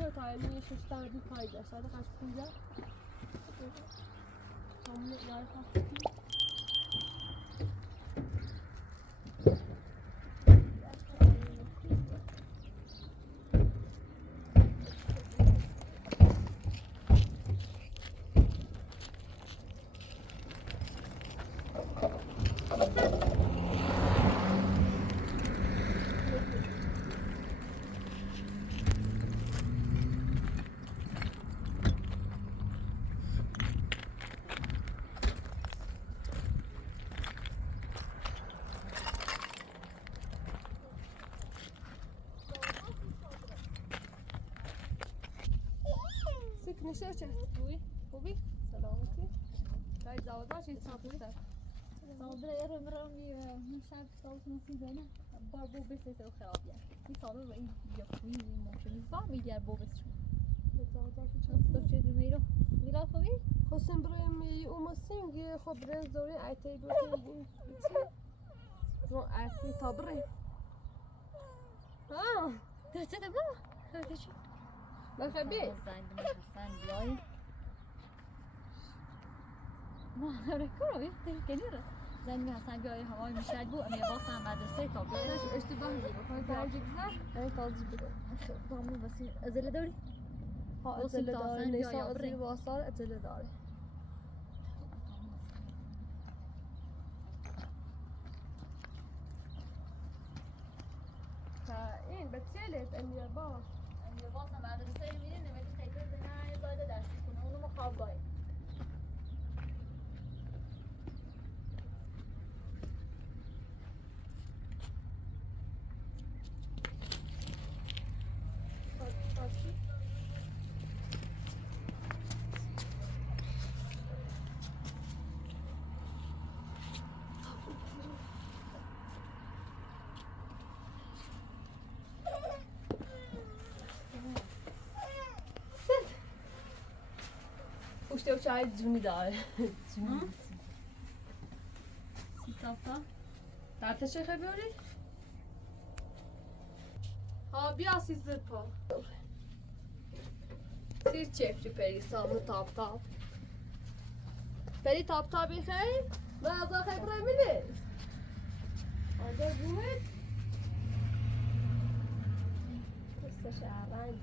تو تایمی ششتم دی پایده شاید قش پوزه همون یار نشه چه خوبی سلامتی کای زاودا چی صابر صابر ارم میشب صابر نسیدنه بار بو بسیار خرابیه این صابر و این یکی ماشینی با میگه بو بسیار زاودا چی چه میرو میلا خوبی حسین برای اومسینگ خب برز دوری ایتی گویی رو ایتی تابری درسته با هر چی بخبی زنگ حسن بیای ما رکورو یه کنیره زنگ حسن بیای هوای میشد بو امی واسه مدرسه تا بیارش اشتباه میکنه زنگ گذر ای تازه بده دامنه بسی ازله داری ها ازله داره نیسان ازله واسار ازله داره این بتسلت امی باس مدرسه میره نمیدی خیلی نه زایده درس کنه اونو مخاب باید پشت چای زونی داره سیتافا درته چه خبری؟ ها بیا سیزده پا سیر چفتی پری سامو تاپ تاپ پری تاپ تاپی خیلی؟ من از آخه برای میده آگر بود؟ کستش اولین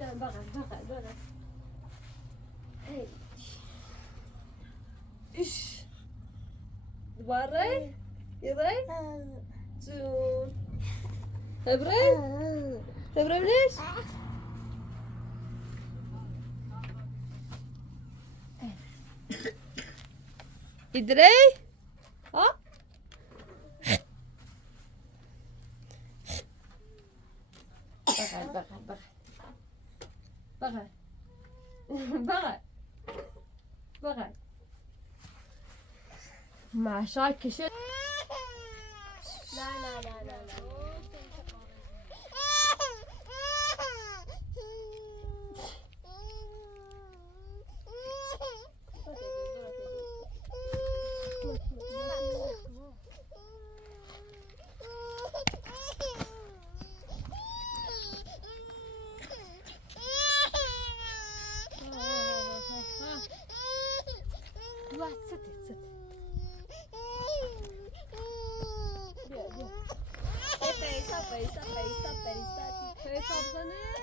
دای بغل ایش دوباره یه جون هبره بلیش ایدره ها بغل ماشای کشه لا ست پیسا بزنه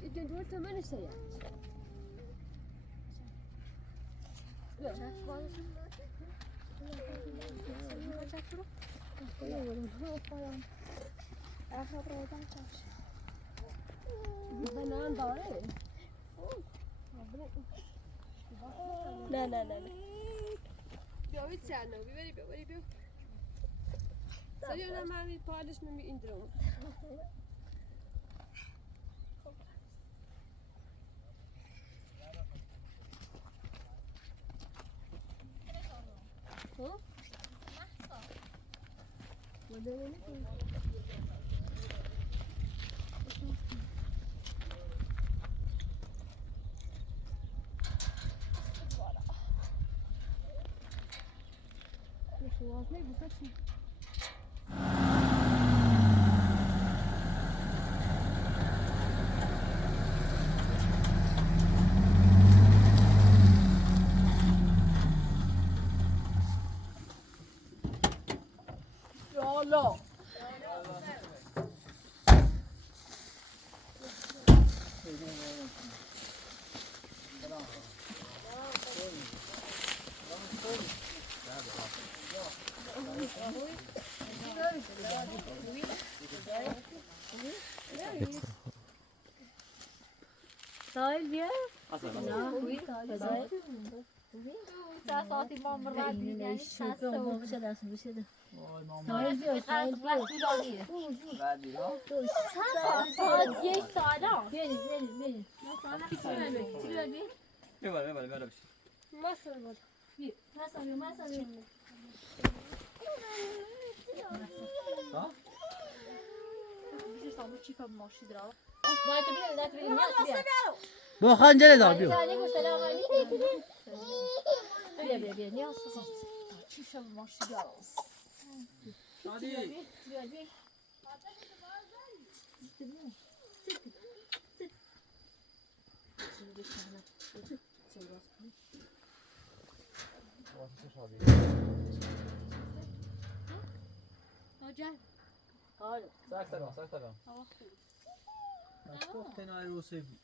İdin من شيء لا اوید سرنا ببری ببری بیا سریع من می پالش می این درون وازنه بسه چی؟ یالا سایل بیا اصلا خوبی سایل تا ساعتی ما مرد میگن شست و بشه بشه سایل بیا سایل بیا بعدی ها ساعت یک ساعت بریم ببر بشه مصر بود ها با خنجر دار بیو شادی ساکت کنار روسی بود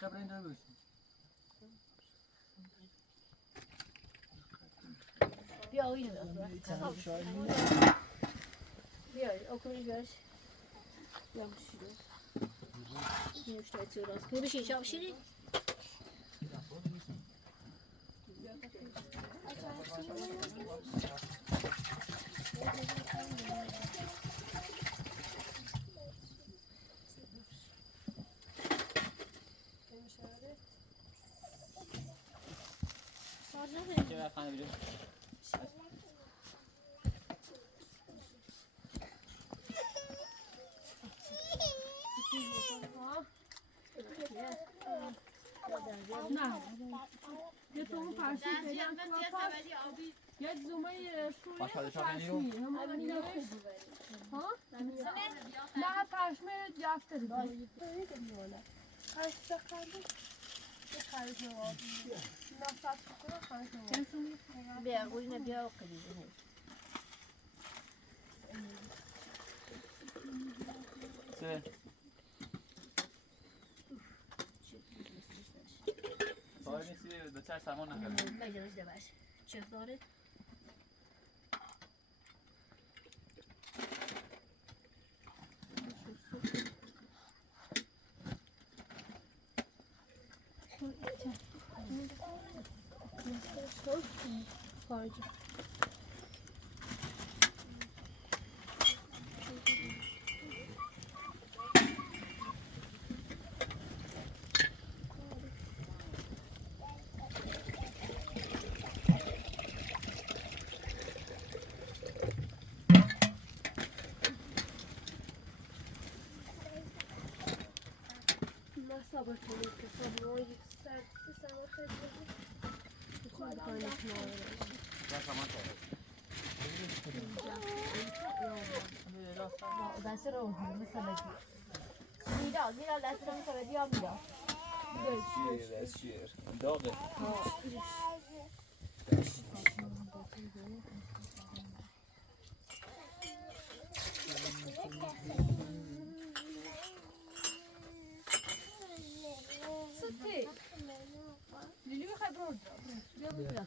قبل این رو بیا اینو بیا اوکی بیاش بیا بشین işte açıyoruz. Bu bir şey şapşiri. نه یه تو اون فرشی فعلا یه زومه سویه فرشی ها؟ نه فرشمه جفته فرشته خنده خرجه نصد کنه خرجه بیا قوینه بیا و قلیزه سه سوال نیستی به چه سامان نکرد بجرش دباش چه داره خارجی صبر کنید که صبر یک سر خیلی خوب کنید نه سامان دست رو مثلا میرا دست رو مثلا بیا میرا شیر داغه سوتی لیلی میخوای برو بیا بیا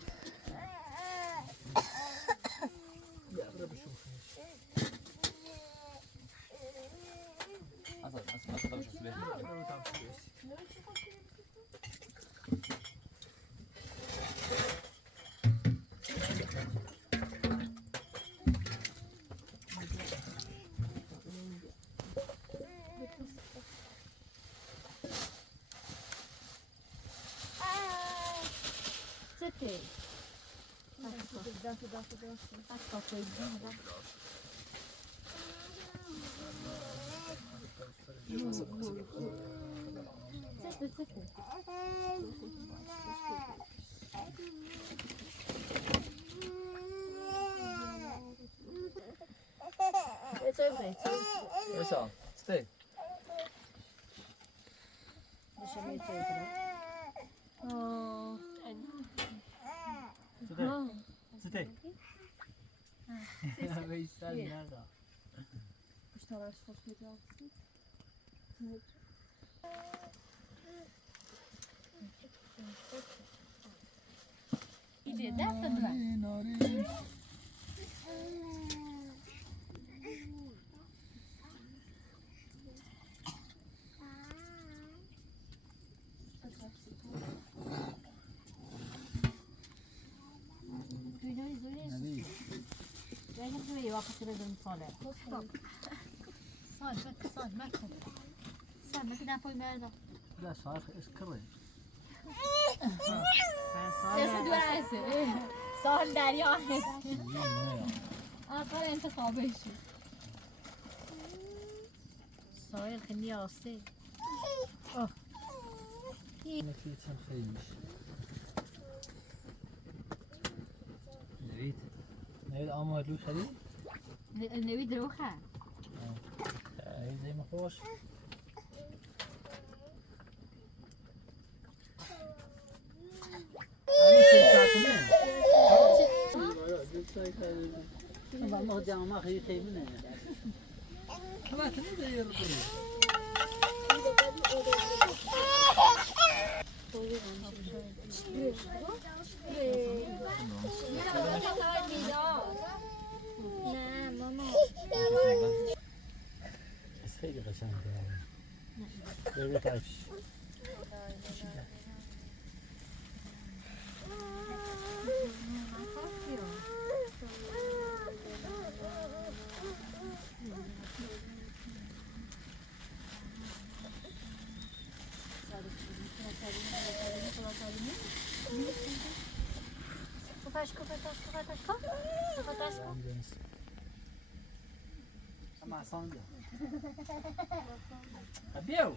C'était. It's okay. Wholesome. Stay. Oh. Stay. Il est là, ça doit. لا صار اسكري. سال دریا هست آخر انتخابش سایل خیلی آسته نتيجة خيمش. نريد. نريد أمور لو خلي. نوید روخه زي ما خوش. ما جامع خي خيمنا. ما تنزل يرضي. نه ماما بس خیلی قشنگه. ببین تعیش. مع صندوق. أبيو.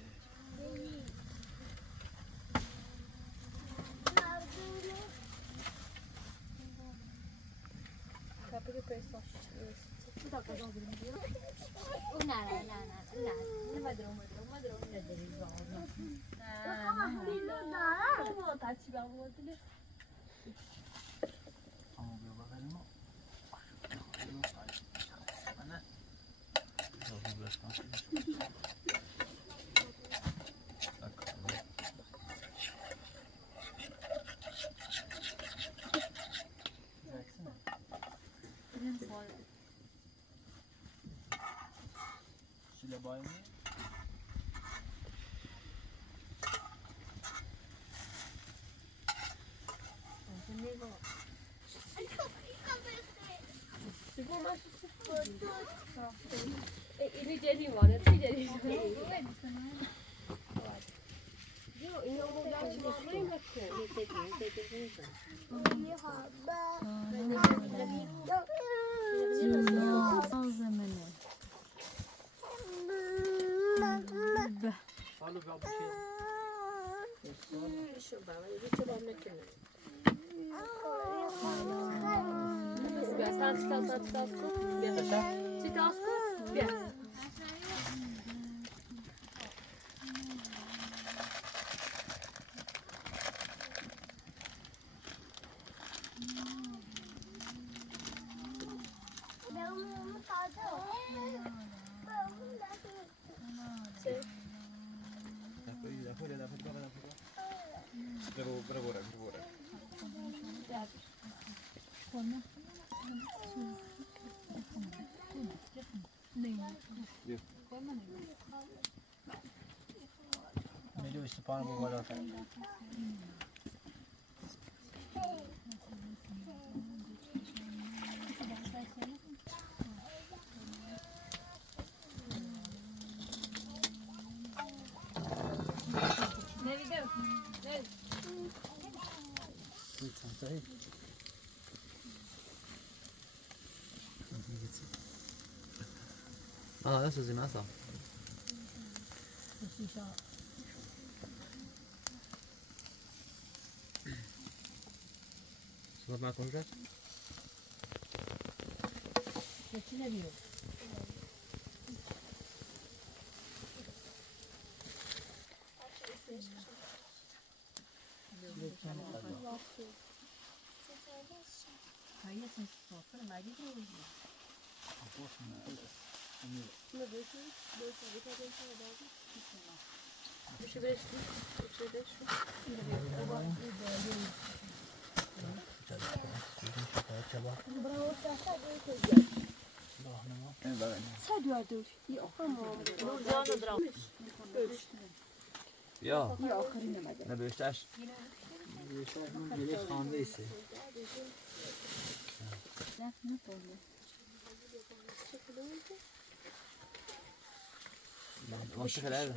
اینی جدی مانه چی جدی اینو بودم چی بکنیم جوی سپانه با بالاتر Das ist im Messer. Was mal komplett? Ja. Ne beştaş. یه خانده ایسته Başka kadar mı?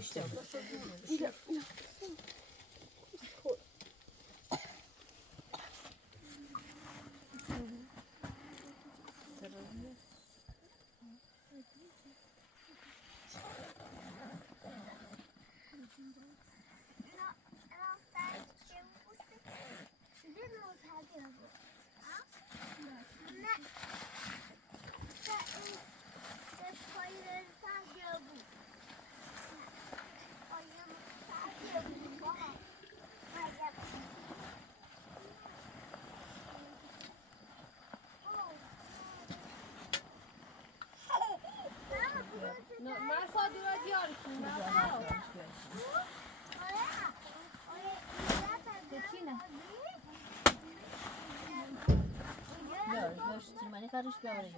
من خارج بیاوری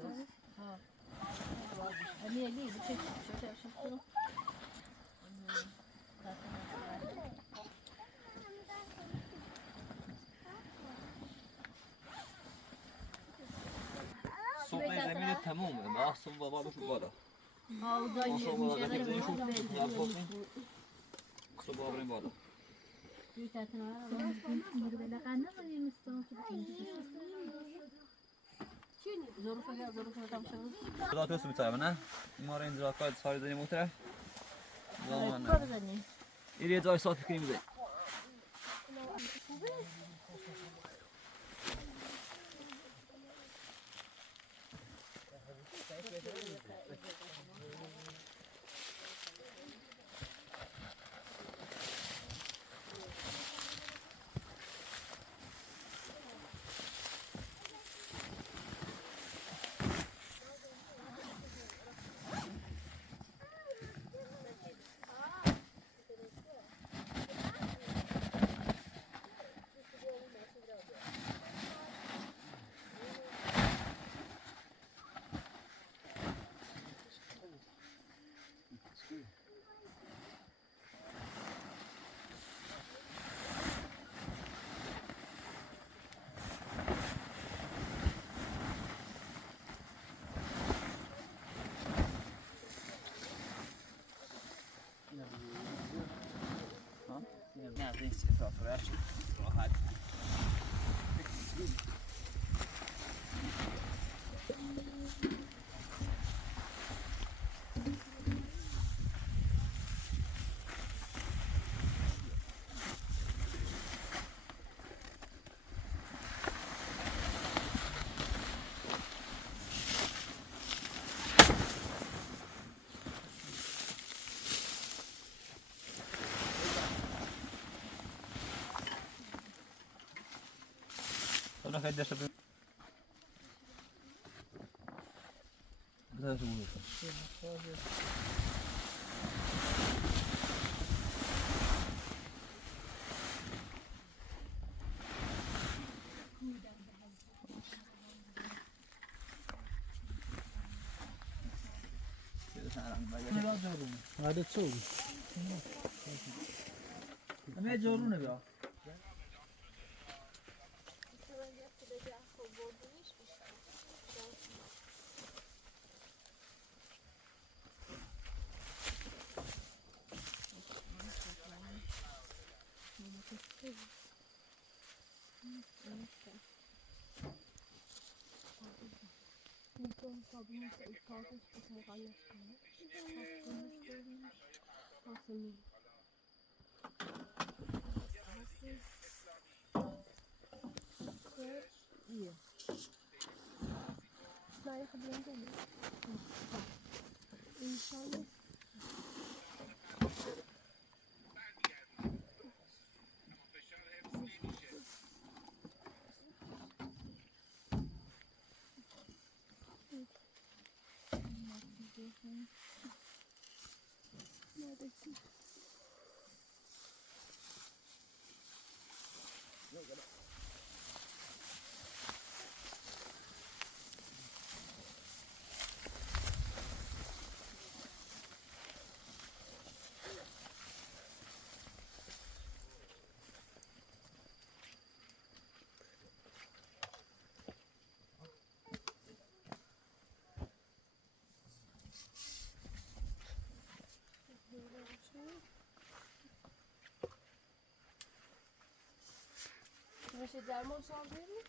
ها امیلی بچه شو صبح زمین تمومه ما صبح بابا بشو بالا ها زای میشه صبح بریم بالا خدا توست میتونه نه ما رو این زراعت ساری داریم موتره این یه جای صافی کنیم بزنیم نه از این سیفا فرش راحت خیلی داشته بیم بذارش بودم هذا تسوي همه جارونه بیا میشه درمان شام بیاری؟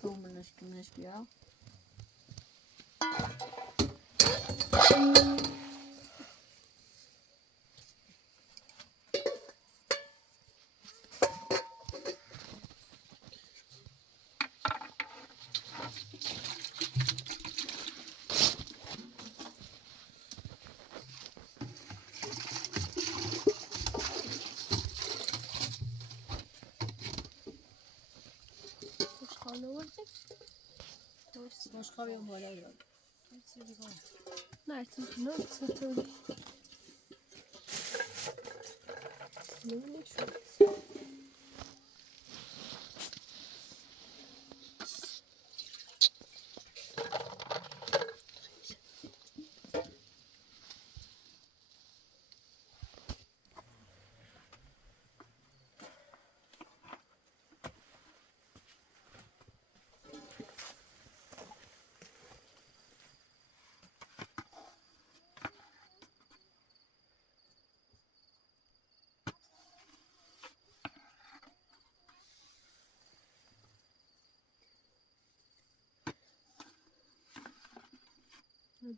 Tomeners bia. Boşka bir bola yok. Nerede? Nerede? Ne şu?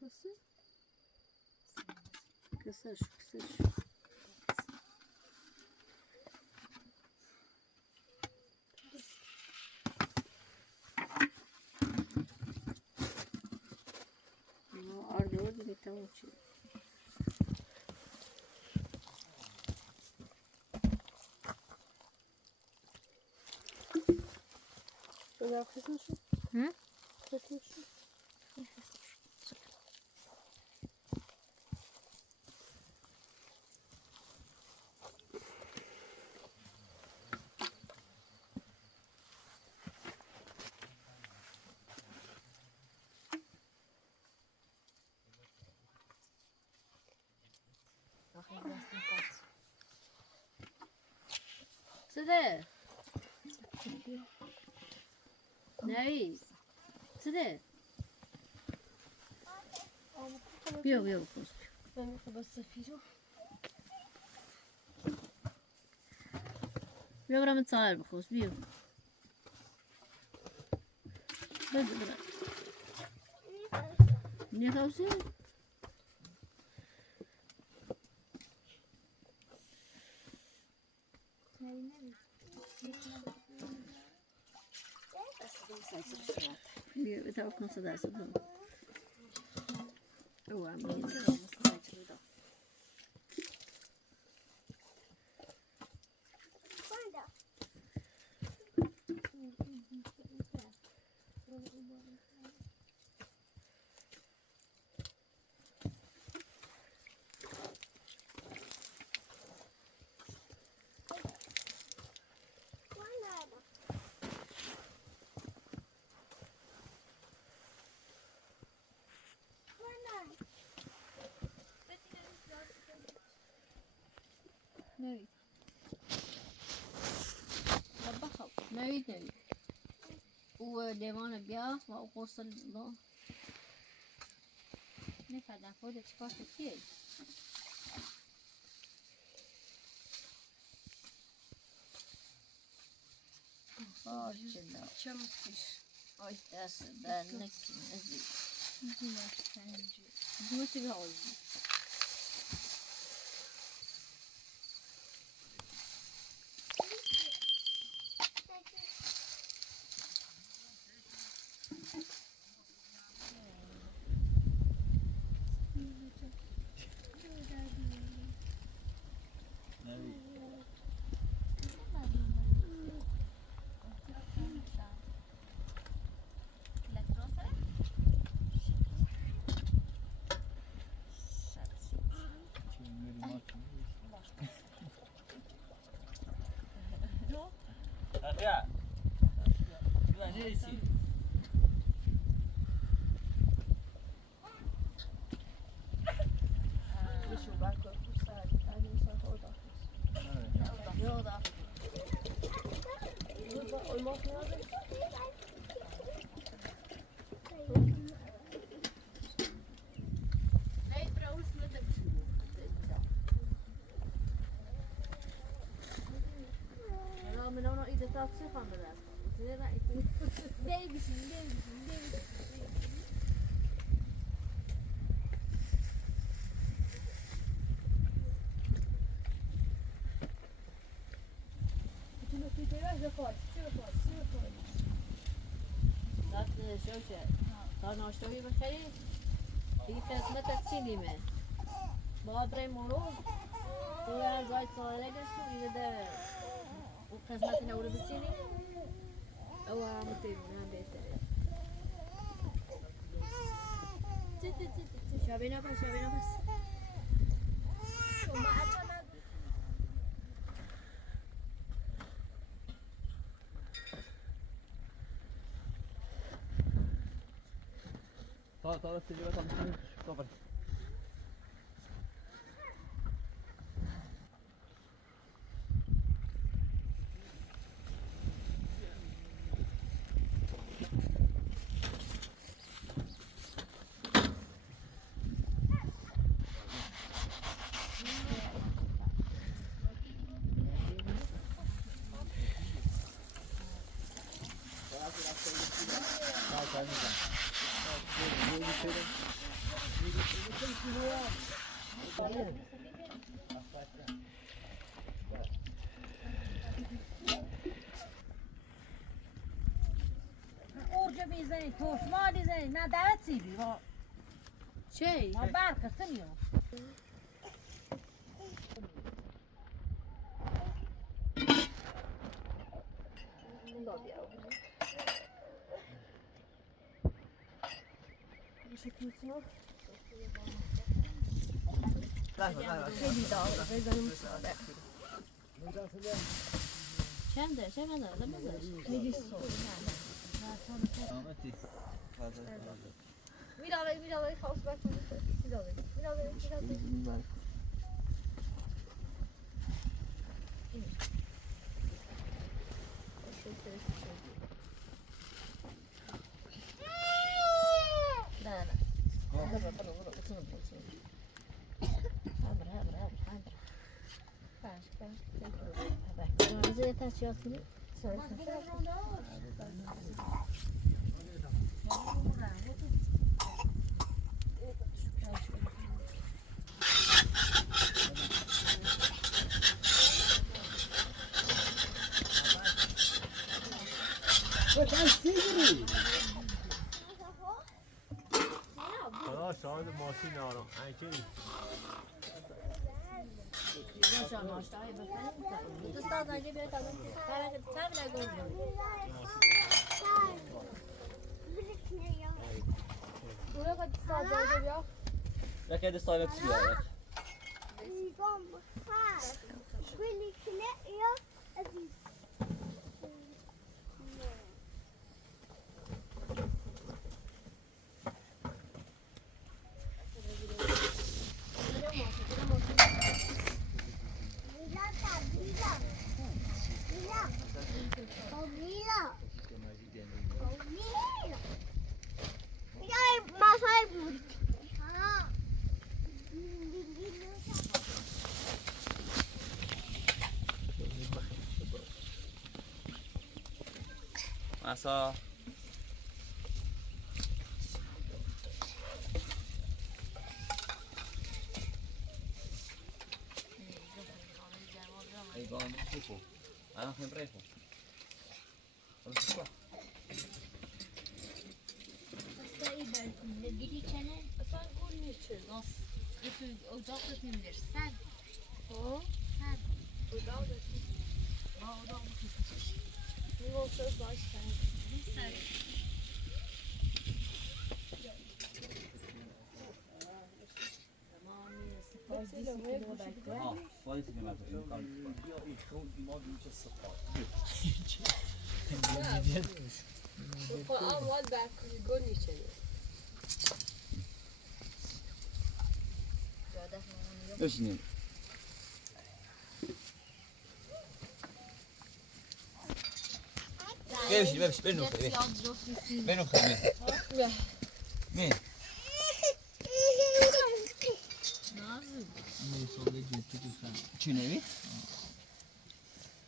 Nasıl? Kısa şu, kısa şu. Orada orada bir tane uçuyor. Böyle kısmı şu. Hı? Kısmı şu. Co det? Nej. Co det? Bia bia بخوز. Ben de bas safiro. بیا برم تایر بخوز بیا. بده بده. نه خواستی؟ بیا بتاو کن صدا صدا. او امین صدا. نوید بخواب نوید او لیوان بیا و او قرص لو نفردم خودت چیکار کیه باشه چه مسیش آی دست در نکن ازی میدونم سنجی دوتی به آزی Ja. Du är risig. Men de har inte tagit sig fram med det. Det är riktigt. Baby. شوشت تا ناشتایی بخری دیگه قسمتت سینیمه بادره مورو تو هر زای ساله گشتو اینه ده و قسمت نورو بسینی او هم تیمونه هم بهتره شابه نفس شما اچانه Ta det till att han stoppar. اورجا میزنی توشما دیزنی نه دعوت سیبی چی؟ ما برکسته میام چنده؟ چه من دارم؟ Ahmeti. میدالی خواست بکنی میدالی شاید ماشین آرام اینکه نشان ناشتایی بکنیم دوستان اگه بیاید از اون تم نگونیم برو خود دوستان جاجه بیا Jag kan det ställa upp sig. مسا ای بابا میخو الان خیلی ریخو گیری چنه اصلا گول نیست اتاق تیمدر سر سر اتاق سر باید بشینیم ببش بریم بریم چی نوید؟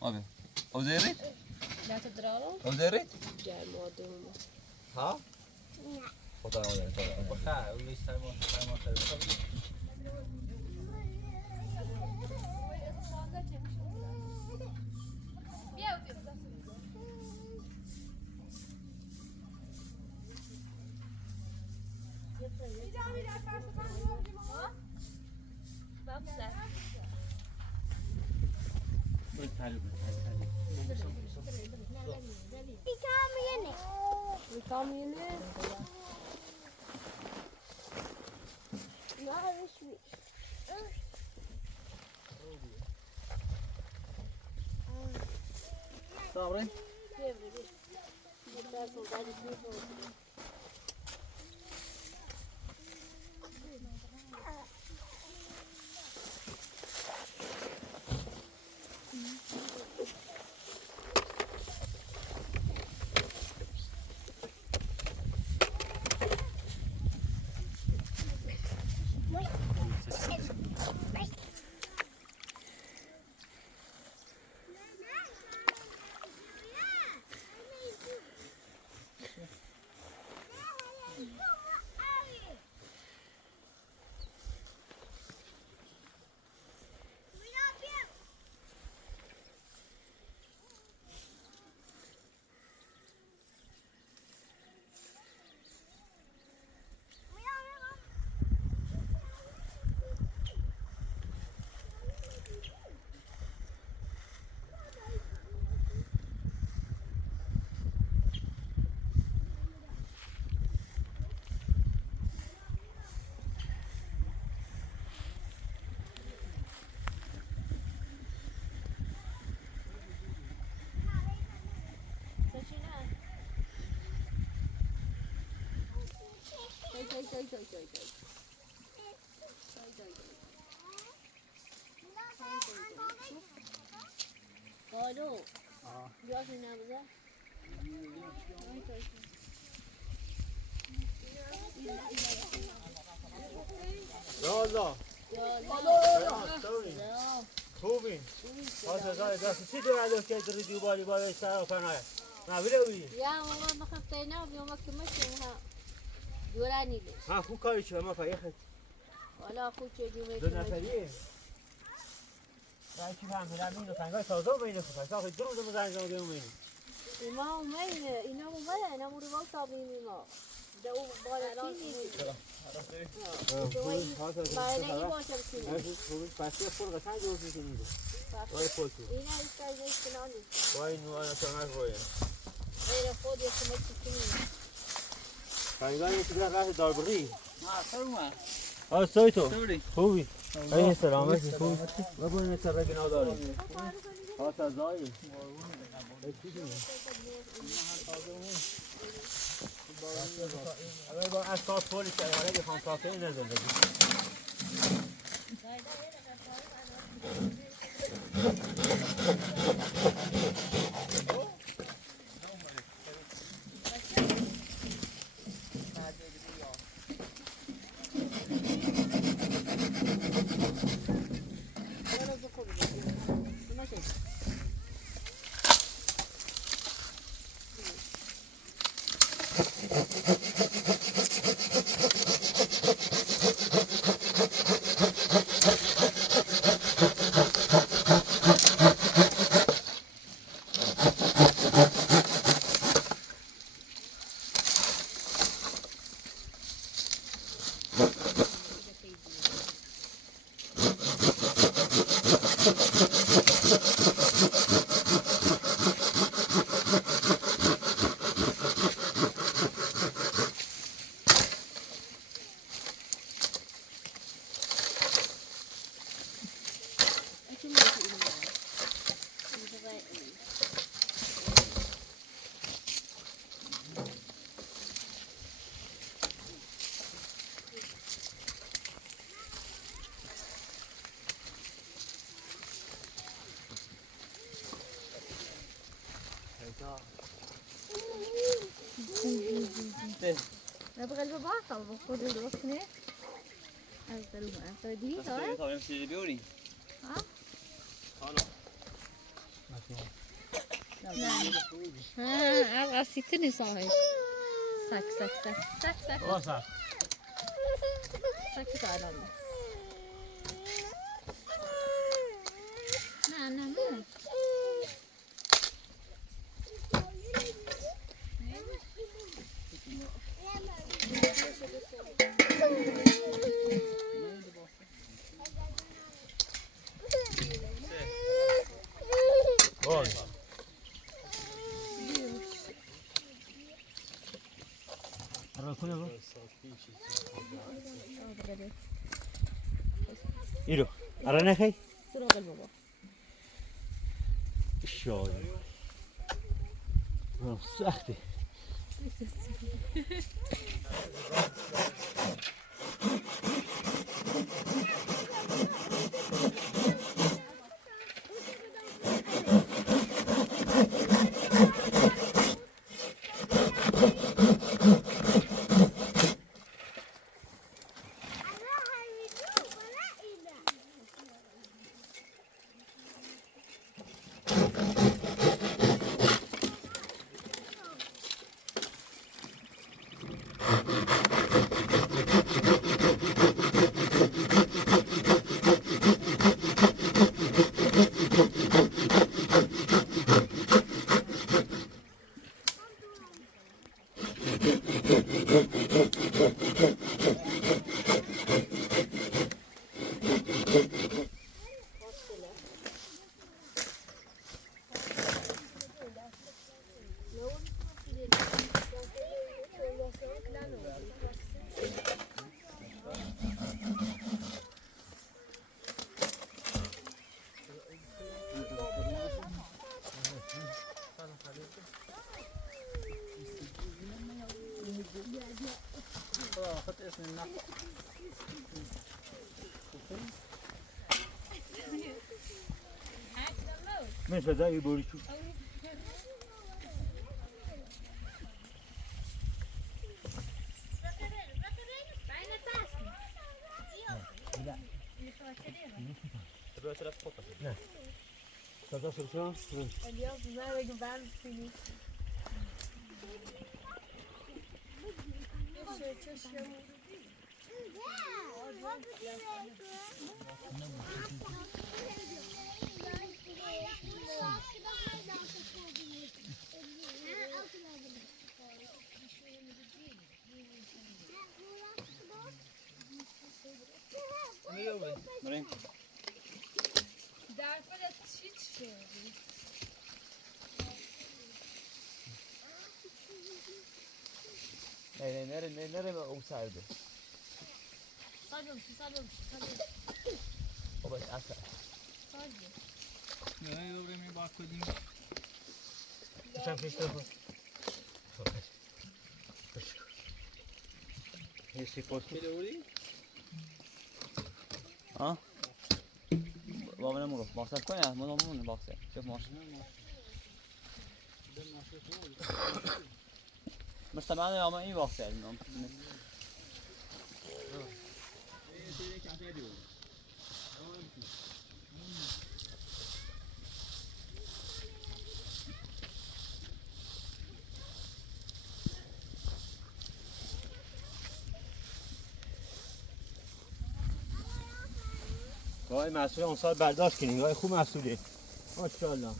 آبه او زیرید؟ لا تدرالو او زیرید؟ جاي الموضوع ها؟ خدا آمده بخیر اون لیست ما صابرين قالوا جوافي نابذة یالا خوبین دست چی داره که در دیواری باید سر کنه نه بروی يا ماما ما خفتينا بيوم كمشوا دوراني لي ها خو کاری چه ما فایخه ولا اخوك جومي دو نفریه راکی هم میرم تنگای تازه بینه خود ساخت دو روز مزنگ زنگ بینه ما ومين إنا ومين أنا مريض صابين ما ده بالاتيني ما أنا يبغى شبكين خوبی پسی خور قشنگ جور میکنید وای پولتو إنا يستاهل كناني وای نو انا تمام روی غير خود يسمى كناني تنگای چیزا راه داربری ما سلام آ سویتو سوری خوبی ای سلامتی خوبی ببین چه رنگ نداری خاطر زایی اگر با اساس پولیس ایاره که خان تاکه نزد نبغى البابا طلبوا خذوا الوصنة أنزل معك دي تا بریم بیاریم. ها أسيتني صاحي سك سك سك سك سك واسع سك تعال نعم نعم نعم وای رو کنه رو ایرو اره نخی سراغ البابا شاید سختی خط اسم النقل. من فدای بوری تو نه صدا شو اليوم زي بعمل فيني بریم. در خودت چی شدی؟ نره اون سرده سال خب اصلا نه دوباره می باید کنیم. چند پیش تو یه سی پوست کلی بودی؟ ها؟ بابا نمو باکس کنه ما نمون باکس شوف ماش مستمعنا يا ما اي باکس آقای مسئول اون سال برداشت کنیم آقای خوب مسئولی ماشاءالله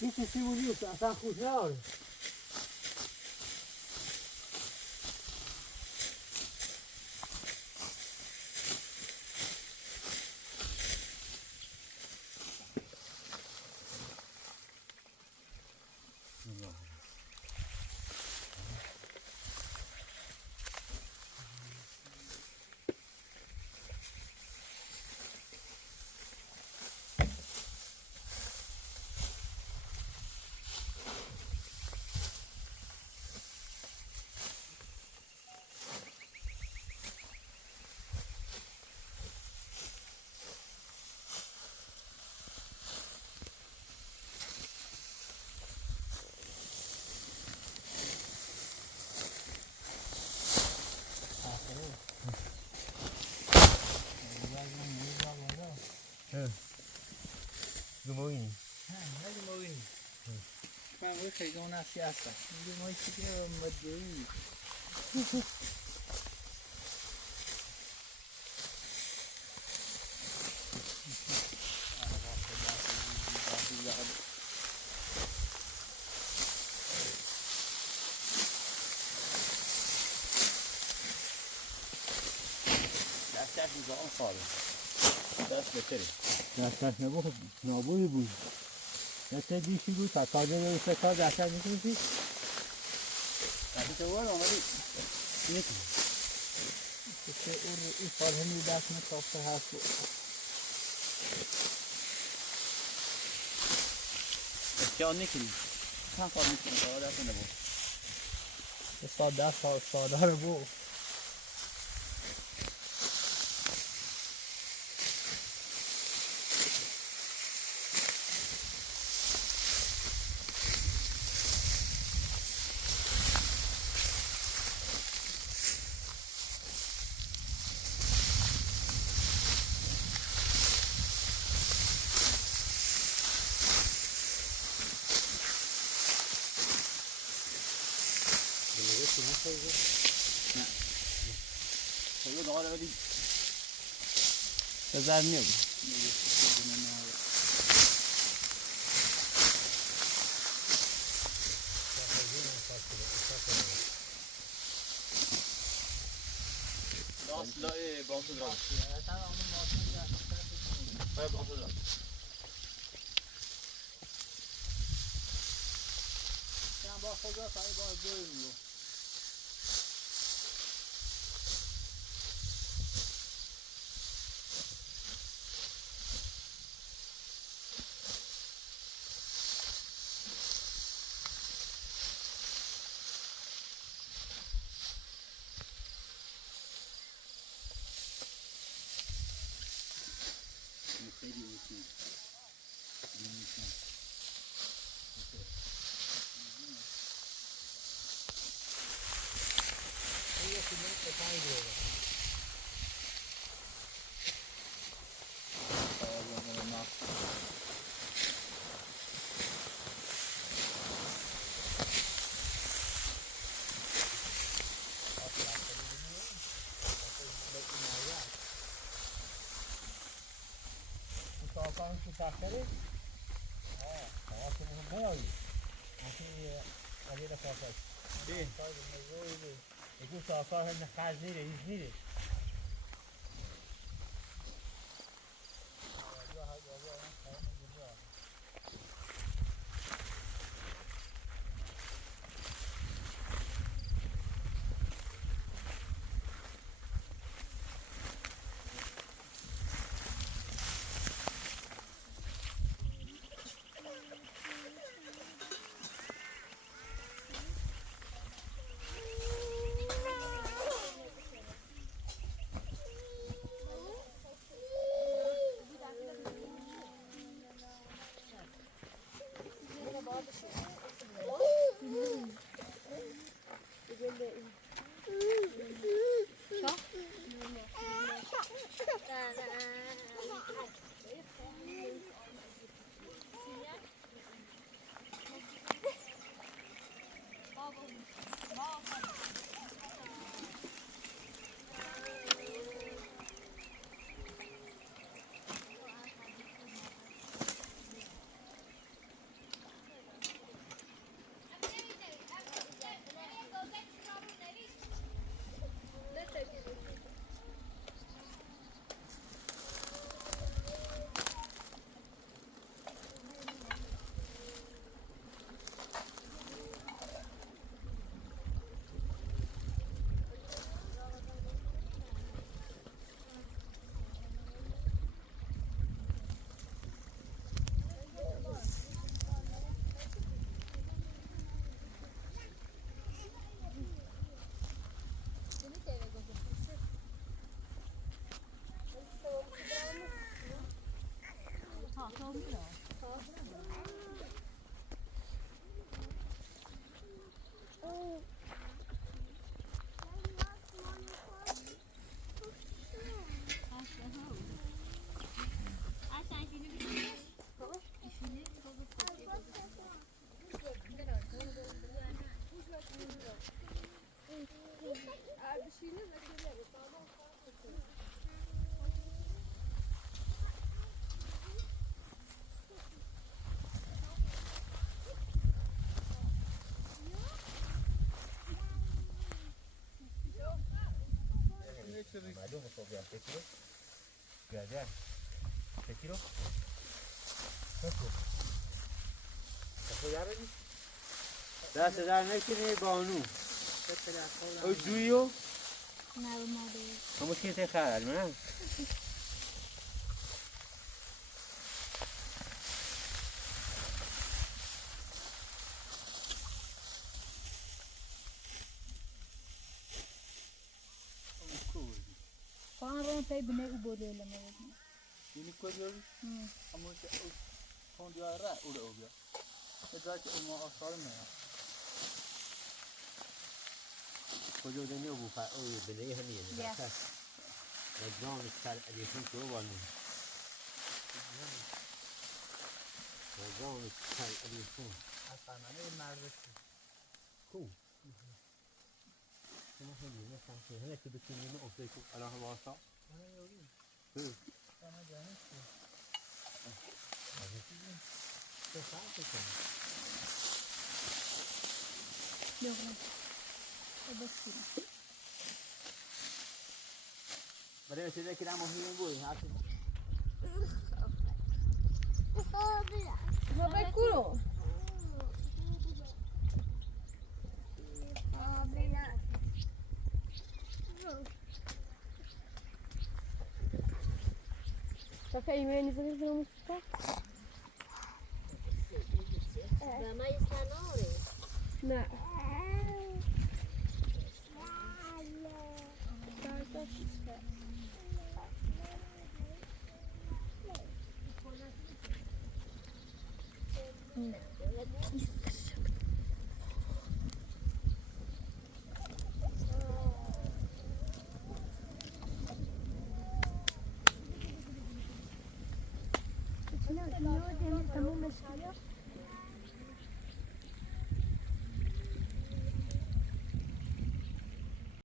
این چیزی بودی اصلا خوش ناره Gemoini. نه موین من خیلی اون اصلی هستم میگه ما چی که مدعی دستش میزان ساله دست بتری دستش نبود نابودی بود دست دیشی بود تا تازه به سه کار دستش میکنی دستی تو برد آمدی نیکنی که این سال همی دست نکافته هست بود بسیار نیکنی چند سال نیکنی تا دست نبود به سال دست ساده رو بود خیلی داره ولی بزر میاد راست لای بانسو درام باید بانسو درام چند با خود را تایی باز داریم خانم تو سختره آه که مهم نیایی اصلا ولی دفعه بین یکو ساکار هم خرج نیره هیچ نیره معلومه خب یه کیلو گردن کیلو دست در نکنه بانو او جویو نه رو ماده همون که ته خرد نه فان رون پی بنه او بوده لما یعنی کجایی؟ همون که اون دیاره را اوله او بیا اداره که اون آثار میاد کجا دنیا بو فا او بنه همیه نه نجوم استال ادیشون تو بالن نجوم استال ادیشون اصلا من مرد کو شما خیلی مثلا که هنوز که بتونیم اینو افزایش الان هم واسه من یوری من جانم چه ساعتی کنی يوغنا بس برای چیزی که دارم مهمه بود هستی ما بکولو Só ایمانی زنی زنم ستا. ما یستانوری. نه. تمام مشكلة